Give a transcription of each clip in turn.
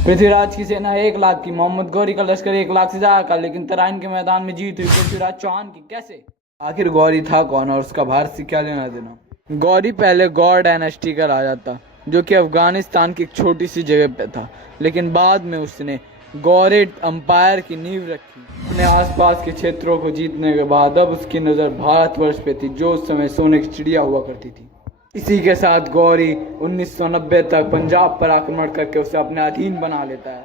पृथ्वीराज की सेना 1 लाख की, मोहम्मद गौरी का लश्कर 1 लाख से ज्यादा का, लेकिन तराइन के मैदान में जीत हुई पृथ्वीराज चौहान की कैसे? आखिर गौरी था कौन और उसका भारत से क्या लेना देना? गौरी पहले गौर डायनेस्टी का राजा था, जो कि अफगानिस्तान की एक छोटी सी जगह पे था, लेकिन बाद में उसने गौरेड अंपायर की नींव रखी। अपने आसपास के क्षेत्रों को जीतने के बाद अब उसकी नज़र भारतवर्ष पे थी, जो उस समय सोने की चिड़िया हुआ करती थी। इसी के साथ गौरी 1990 तक पंजाब पर आक्रमण करके उसे अपने अधीन बना लेता है।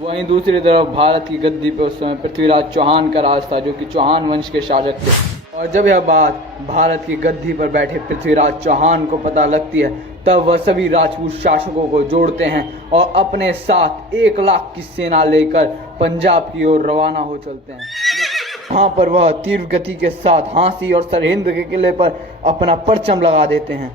वहीं दूसरी तरफ भारत की गद्दी पर उस समय पृथ्वीराज चौहान का राज था, जो कि चौहान वंश के शासक थे। और जब यह बात भारत की गद्दी पर बैठे पृथ्वीराज चौहान को पता लगती है, तब वह सभी राजपूत शासकों को जोड़ते हैं और अपने साथ 1 लाख की सेना लेकर पंजाब की ओर रवाना हो चलते हैं। वहाँ पर वह तीव्र गति के साथ हांसी और सरहिंद के किले पर अपना परचम लगा देते हैं।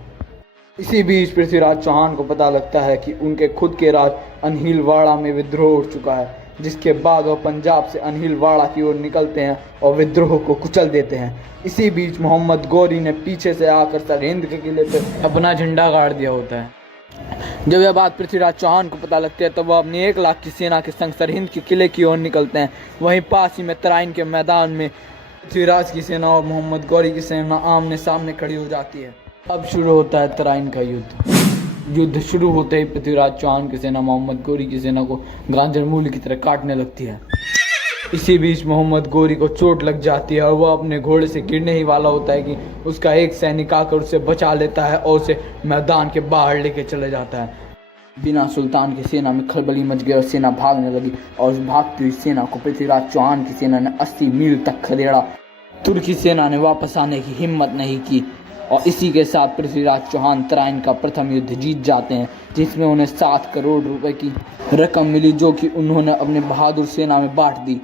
इसी बीच पृथ्वीराज चौहान को पता लगता है कि उनके खुद के राज अनहिलवाड़ा में विद्रोह उठ चुका है, जिसके बाद वह पंजाब से अनहिलवाड़ा की ओर निकलते हैं और विद्रोह को कुचल देते हैं। इसी बीच मोहम्मद गौरी ने पीछे से आकर सरहिंद के किले पर अपना झंडा गाड़ दिया होता है। जब यह बात पृथ्वीराज चौहान को पता लगती है, तब वह अपनी 1 लाख की सेना के संग सरहिंद के किले की ओर निकलते हैं। वहीं पास ही में तराइन के मैदान में पृथ्वीराज की सेना और मोहम्मद गौरी की सेना आमने सामने खड़ी हो जाती है। अब शुरू होता है तराइन का युद्ध शुरू होते ही पृथ्वीराज चौहान की सेना मोहम्मद गौरी की सेना को गाजर मूली की तरह काटने लगती है। इसी बीच मोहम्मद गौरी को चोट लग जाती है और वह अपने घोड़े से गिरने ही वाला होता है कि उसका एक सैनिक आकर उसे बचा लेता है और उसे मैदान के बाहर लेके चले जाता है। बिना सुल्तान की सेना में खलबली मच गई और सेना भागने लगी, और उस भागती हुई सेना को पृथ्वीराज चौहान की सेना ने 80 मील तक खदेड़ा। तुर्की सेना ने वापस आने की हिम्मत नहीं की और इसी के साथ पृथ्वीराज चौहान तराइन का प्रथम युद्ध जीत जाते हैं, जिसमें उन्हें 7 करोड़ रुपए की रकम मिली, जो कि उन्होंने अपने बहादुर सेना में बांट दी।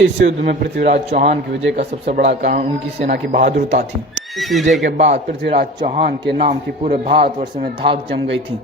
इस युद्ध में पृथ्वीराज चौहान की विजय का सबसे बड़ा कारण उनकी सेना की बहादुरता थी। इस विजय के बाद पृथ्वीराज चौहान के नाम की पूरे भारतवर्ष में धाक जम गई थी।